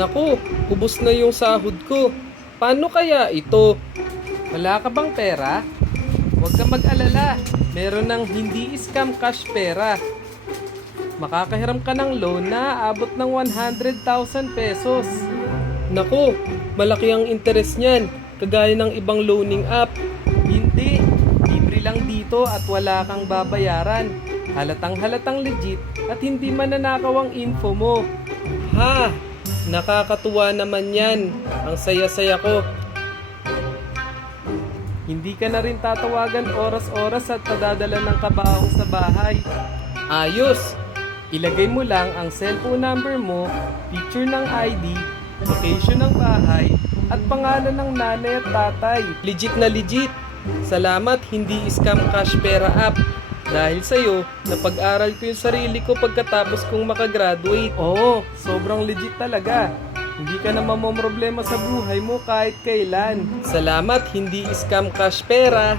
Naku, ubos na yung sahod ko. Paano kaya ito? Wala ka bang pera? Huwag kang mag-alala. Meron ng hindi scam cash pera. Makakahiram ka ng loan na aabot ng 100,000 pesos. Naku, malaki ang interest niyan. Kagaya ng ibang loaning app. Hindi, libre lang dito at wala kang babayaran. Halatang legit at hindi mananakaw ang info mo. Ha! Nakakatuwa naman yan. Ang saya-saya ko. Hindi ka na rin tatawagan oras-oras at padadala ng kabaong sa bahay. Ayos! Ilagay mo lang ang cellphone number mo, picture ng ID, location ng bahay, at pangalan ng nanay at tatay. Legit na legit! Salamat, hindi scam cash pera app. Dahil sa'yo, napag-aral ko yung sarili ko pagkatapos kong makagraduate. Oo, sobrang legit talaga. Hindi ka na mamomroblema sa buhay mo kahit kailan. Salamat, hindi scam cash pera.